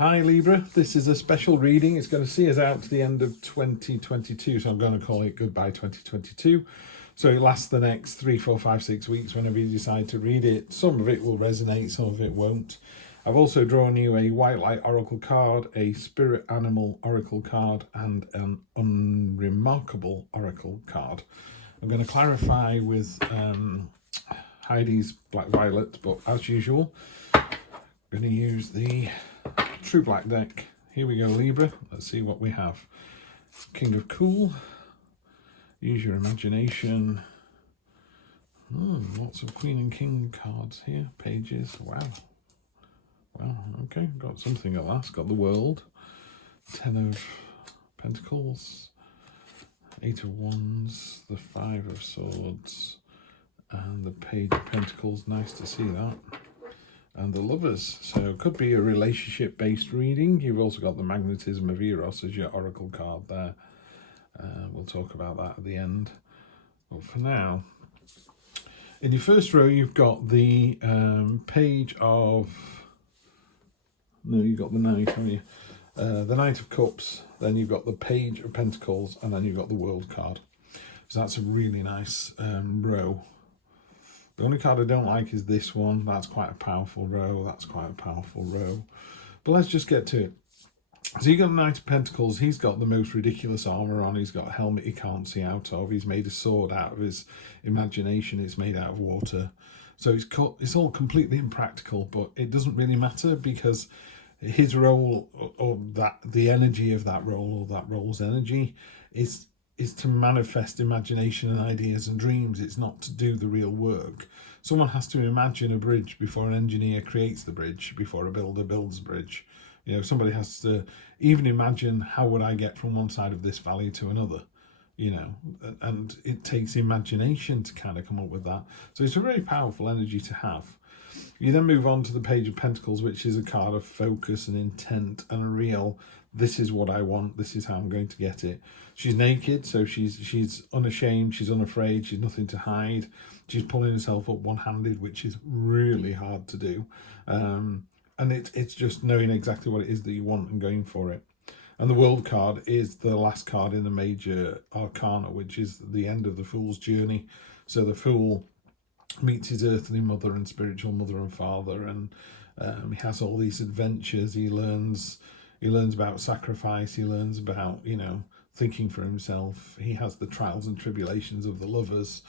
Hi Libra, this is a special reading. It's going to see us out to the end of 2022, so I'm going to call it Goodbye 2022. So it lasts the next 3, 4, 5, 6 weeks whenever you decide to read it. Some of it will resonate, some of it won't. I've also drawn you a white light oracle card, a spirit animal oracle card, and an unremarkable oracle card. I'm going to clarify with Heidi's Black Violet, but as usual, I'm going to use the True Black deck. Here we go, Libra. Let's see what we have. King of Cool. Use your imagination. Lots of Queen and King cards here. Pages. Wow. Wow. Okay. Got something at last. Got the World. 10 of Pentacles. 8 of Wands. The 5 of Swords. And the Page of Pentacles. Nice to see that. And the Lovers. So it could be a relationship based reading. You've also got the Magnetism of Eros as your oracle card there. We'll talk about that at the end. But for now, in your first row you've got the Page of, no, you've got the Knight, haven't you? The Knight of Cups, then you've got the Page of Pentacles, and then you've got the World card. So that's a really nice row. The only card I don't like is this one. That's quite a powerful row. That's quite a powerful row. But let's just get to it. So you got the Knight of Pentacles. He's got the most ridiculous armour on. He's got a helmet he can't see out of. He's made a sword out of his imagination. It's made out of water. So it's all completely impractical, but it doesn't really matter because his role, or the energy of that role, or that role's energy, is to manifest imagination and ideas and dreams. It's not to do the real work. Someone has to imagine a bridge before an engineer creates the bridge, before a builder builds a bridge. You know, somebody has to even imagine, how would I get from one side of this valley to another? You know, and it takes imagination to kind of come up with that. So it's a very powerful energy to have. You then move on to the Page of Pentacles, which is a card of focus and intent and a real, this is what I want, this is how I'm going to get it. She's naked, so she's unashamed, she's unafraid, she's nothing to hide. She's pulling herself up one-handed, which is really hard to do. And it's just knowing exactly what it is that you want and going for it. And the World card is the last card in the major arcana, which is the end of the Fool's journey. So the Fool meets his earthly mother and spiritual mother and father, and he has all these adventures. He learns about sacrifice. He learns about, you know, thinking for himself. He has the trials and tribulations of the Lovers.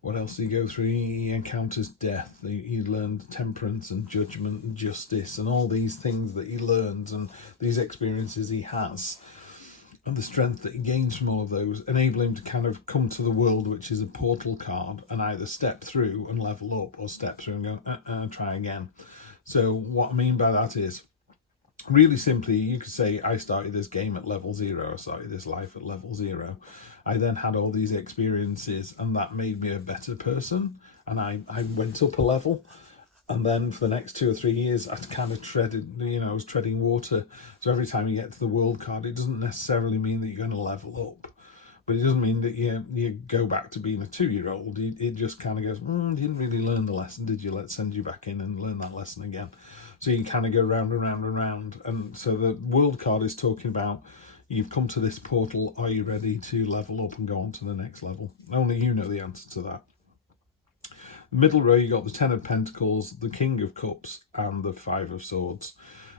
What else did he go through? He encounters death. He learned temperance and judgment and justice and all these things that he learns, and these experiences he has, and the strength that he gains from all of those enable him to kind of come to the World, which is a portal card, and either step through and level up, or step through and go, try again. So what I mean by that is, really simply, you could say, I started this game at level 0. I started this life at level 0. I then had all these experiences, and that made me a better person. And I went up a level. And then for the next 2 or 3 years, I kind of I was treading water. So every time you get to the World card, it doesn't necessarily mean that you're going to level up. But it doesn't mean that you go back to being a 2-year-old. It just kind of goes, you didn't really learn the lesson, did you? Let's send you back in and learn that lesson again. So you kind of go round and round and round. And so the World card is talking about, you've come to this portal. Are you ready to level up and go on to the next level? Only you know the answer to that. The middle row, you got the 10 of Pentacles, the King of Cups, and the 5 of Swords.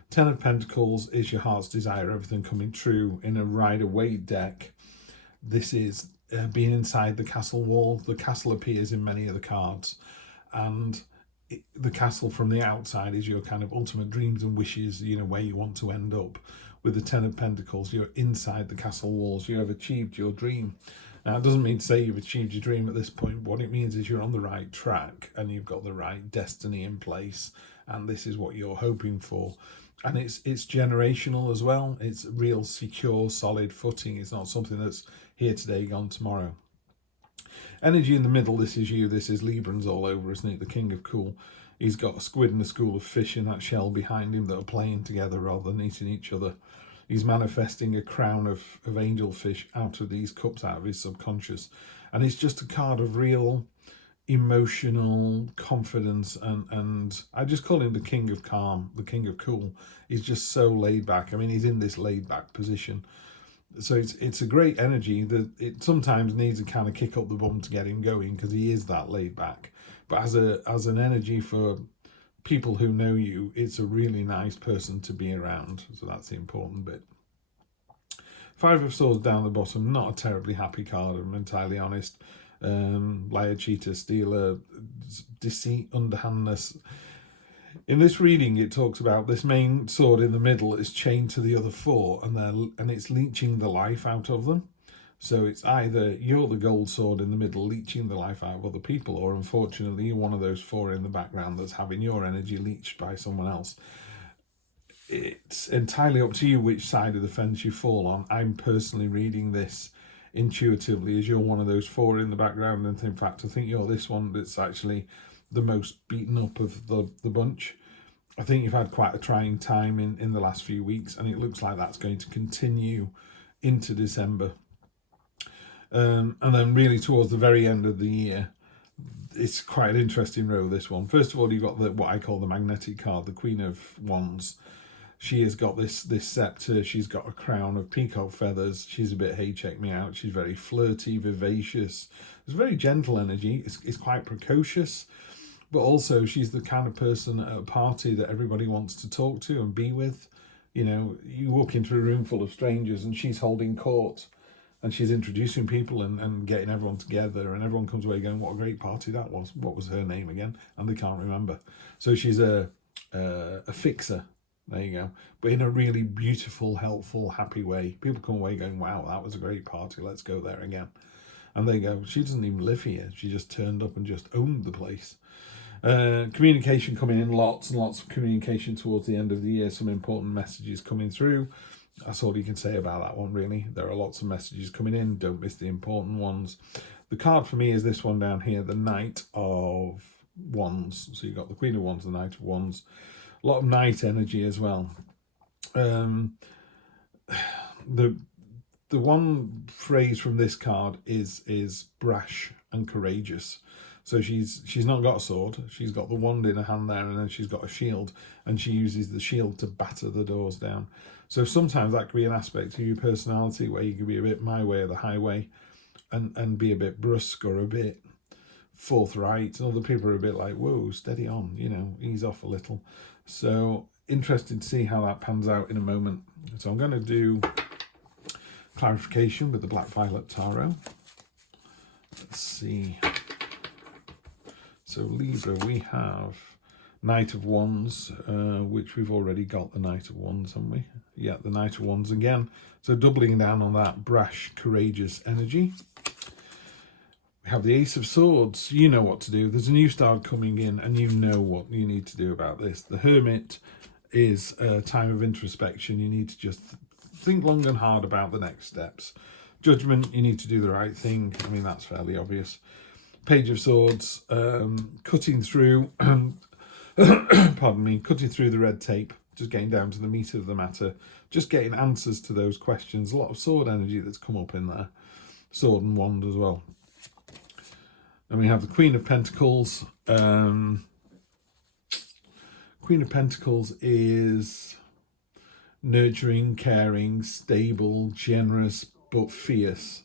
10 of Pentacles is your heart's desire, everything coming true. In a Rider-Waite deck, this is being inside the castle wall. The castle appears in many of the cards, and the castle from the outside is your kind of ultimate dreams and wishes, you know, where you want to end up. With the 10 of Pentacles, you're inside the castle walls. You have achieved your dream. Now, it doesn't mean to say you've achieved your dream at this point. What it means is you're on the right track and you've got the right destiny in place, and this is what you're hoping for. And it's generational as well. It's real, secure, solid footing. It's not something that's here today, gone tomorrow. Energy in the middle, this is you. This is Librans all over, isn't it? The King of Cool. He's got a squid and a school of fish in that shell behind him that are playing together rather than eating each other. He's manifesting a crown of angelfish out of these cups, out of his subconscious. And it's just a card of real emotional confidence, and I just call him the king of calm, the king of cool. He's just so laid back. I mean, he's in this laid back position. So it's a great energy that it sometimes needs a kind of kick up the bum to get him going, because he is that laid back. But as an energy for people who know you, it's a really nice person to be around. So that's the important bit. Five of Swords down the bottom, not a terribly happy card, I'm entirely honest. Liar, cheater, stealer, deceit, underhandness. In this reading, it talks about this main sword in the middle is chained to the other four, and it's leeching the life out of them. So it's either you're the gold sword in the middle, leeching the life out of other people, or unfortunately you're one of those four in the background that's having your energy leached by someone else. It's entirely up to you which side of the fence you fall on. I'm personally reading this intuitively as you're one of those four in the background, and in fact I think you're this one that's actually the most beaten up of the bunch. I think you've had quite a trying time in the last few weeks, and it looks like that's going to continue into December. And then really towards the very end of the year, it's quite an interesting row, this one. First of all, you've got what I call the magnetic card, the Queen of Wands. She has got this scepter. She's got a crown of peacock feathers. She's a bit, hey, check me out. She's very flirty, vivacious. It's very gentle energy. It's quite precocious, but also she's the kind of person at a party that everybody wants to talk to and be with. You know, you walk into a room full of strangers and she's holding court, and she's introducing people and getting everyone together, and everyone comes away going, what a great party that was. What was her name again? And they can't remember. So she's a fixer. There you go. But in a really beautiful, helpful, happy way. People come away going, wow, that was a great party. Let's go there again. And they go, she doesn't even live here. She just turned up and just owned the place. Communication coming in, lots and lots of communication towards the end of the year. Some important messages coming through. That's all you can say about that one, really. There are lots of messages coming in. Don't miss the important ones. The card for me is this one down here, the Knight of Wands. So you've got the Queen of Wands, the Knight of Wands. A lot of night energy as well. The one phrase from this card is brash and courageous. So she's not got a sword. She's got the wand in her hand there, and then she's got a shield, and she uses the shield to batter the doors down. So sometimes that could be an aspect of your personality where you can be a bit my way or the highway, and be a bit brusque or a bit forthright. And other people are a bit like, whoa, steady on, you know, ease off a little. So interested to see how that pans out in a moment. So I'm going to do clarification with the Black Violet Tarot. Let's see. So Libra, we have Knight of Wands, which we've already got the Knight of Wands, haven't we? Yeah, the Knight of Wands again. So doubling down on that brash, courageous energy. We have the Ace of Swords. You know what to do. There's a new start coming in, and you know what you need to do about this. The Hermit is a time of introspection. You need to just think long and hard about the next steps. Judgment, you need to do the right thing. I mean, that's fairly obvious. Page of Swords, cutting through, pardon me, cutting through the red tape, just getting down to the meat of the matter, just getting answers to those questions. A lot of sword energy that's come up in there. Sword and wand as well. And we have the Queen of Pentacles. Queen of Pentacles is nurturing, caring, stable, generous, but fierce.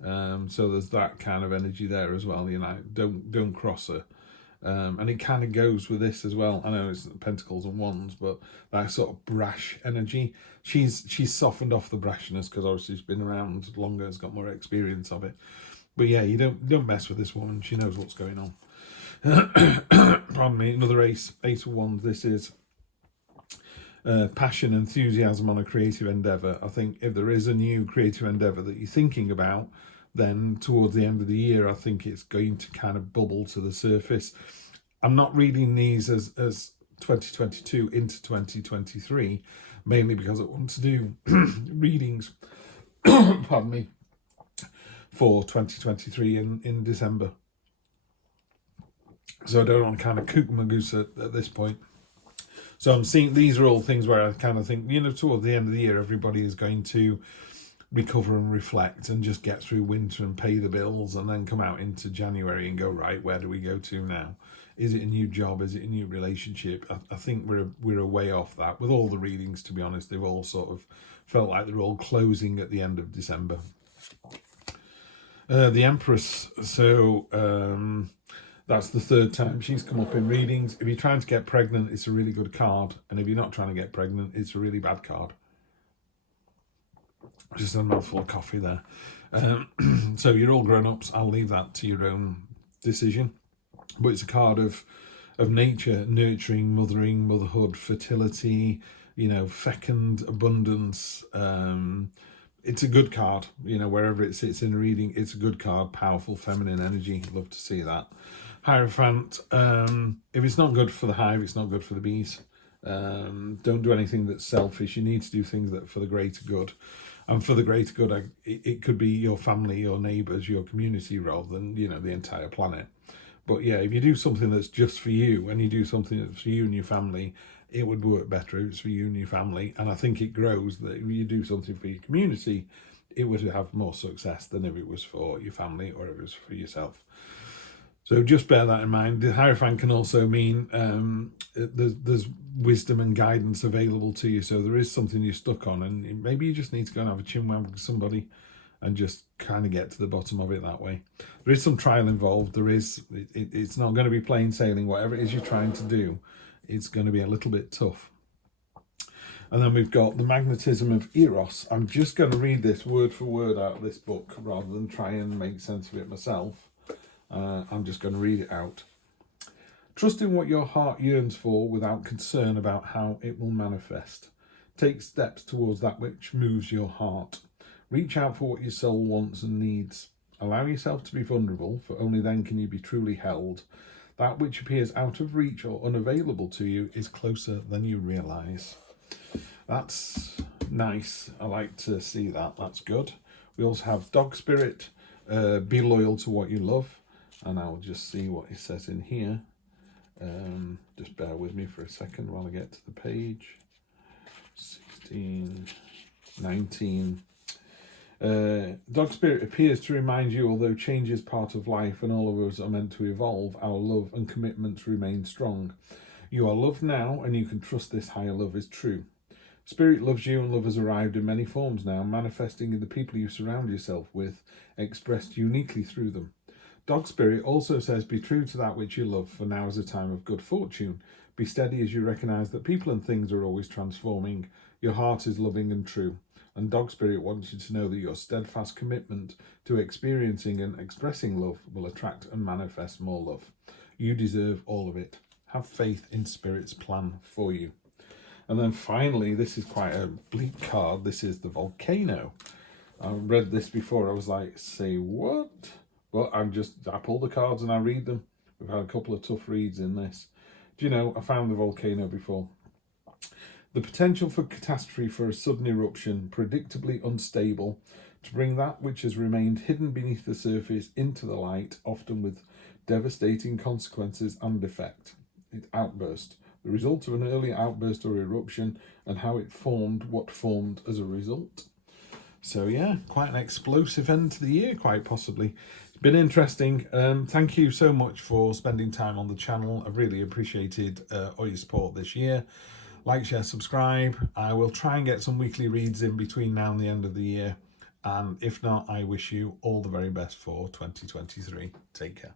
So there's that kind of energy there as well. You know, don't cross her. And it kind of goes with this as well. I know it's Pentacles and Wands, but that sort of brash energy. She's softened off the brashness because obviously she's been around longer, has got more experience of it. But yeah, you don't mess with this woman. She knows what's going on. Pardon me, another Ace of Wands. This is passion, enthusiasm on a creative endeavour. I think if there is a new creative endeavour that you're thinking about, then towards the end of the year, I think it's going to kind of bubble to the surface. I'm not reading these as 2022 into 2023, mainly because I want to do readings, pardon me, for 2023 in December. So I don't want to kind of cook my goose at this point. So I'm seeing these are all things where I kind of think, you know, towards the end of the year, everybody is going to recover and reflect and just get through winter and pay the bills, and then come out into January and go, right, where do we go to now? Is it a new job? Is it a new relationship? I think we're a way off that. With all the readings, to be honest, they've all sort of felt like they're all closing at the end of December. The Empress, so that's the third time she's come up in readings. If you're trying to get pregnant, it's a really good card, and if you're not trying to get pregnant, it's a really bad card. Just a mouthful of coffee there. So you're all grown-ups. I'll leave that to your own decision. But it's a card of nature, nurturing, mothering, motherhood, fertility, you know, fecund, abundance. It's a good card, you know, wherever it sits in a reading, it's a good card, powerful feminine energy. Love to see that. Hierophant, if it's not good for the hive, it's not good for the bees. Don't do anything that's selfish. You need to do things that for the greater good. And for the greater good, it could be your family, your neighbours, your community, rather than, you know, the entire planet. But yeah, if you do something that's just for you, and you do something that's for you and your family, it would work better if it's for you and your family. And I think it grows that if you do something for your community, it would have more success than if it was for your family or if it was for yourself. So just bear that in mind. The Hierophant can also mean there's wisdom and guidance available to you. So there is something you're stuck on, and maybe you just need to go and have a chinwag with somebody and just kind of get to the bottom of it that way. There is some trial involved. There is. It's not going to be plain sailing. Whatever it is you're trying to do, it's going to be a little bit tough. And then we've got the magnetism of Eros. I'm just going to read this word for word out of this book rather than try and make sense of it myself. I'm just going to read it out. Trust in what your heart yearns for without concern about how it will manifest. Take steps towards that which moves your heart. Reach out for what your soul wants and needs. Allow yourself to be vulnerable, for only then can you be truly held. That which appears out of reach or unavailable to you is closer than you realise. That's nice. I like to see that. That's good. We also have Dog Spirit. Be loyal to what you love. And I'll just see what it says in here. Just bear with me for a second while I get to the page. 16, 19. Dog Spirit appears to remind you, although change is part of life and all of us are meant to evolve, our love and commitments remain strong. You are loved now, and you can trust this higher love is true. Spirit loves you, and love has arrived in many forms now, manifesting in the people you surround yourself with, expressed uniquely through them. Dog Spirit also says, be true to that which you love, for now is a time of good fortune. Be steady as you recognise that people and things are always transforming. Your heart is loving and true. And Dog Spirit wants you to know that your steadfast commitment to experiencing and expressing love will attract and manifest more love. You deserve all of it. Have faith in Spirit's plan for you. And then finally, this is quite a bleak card. This is the Volcano. I read this before. I was like, say what? Well, I pull the cards and I read them. We've had a couple of tough reads in this. Do you know, I found the Volcano before. The potential for catastrophe, for a sudden eruption, predictably unstable, to bring that which has remained hidden beneath the surface into the light, often with devastating consequences and effect. It outburst. The result of an early outburst or eruption, and how it formed what formed as a result. So yeah, quite an explosive end to the year, quite possibly. It's been interesting. Thank you so much for spending time on the channel. I've really appreciated all your support this year. Like, share, subscribe. I will try and get some weekly reads in between now and the end of the year. And if not, I wish you all the very best for 2023. Take care.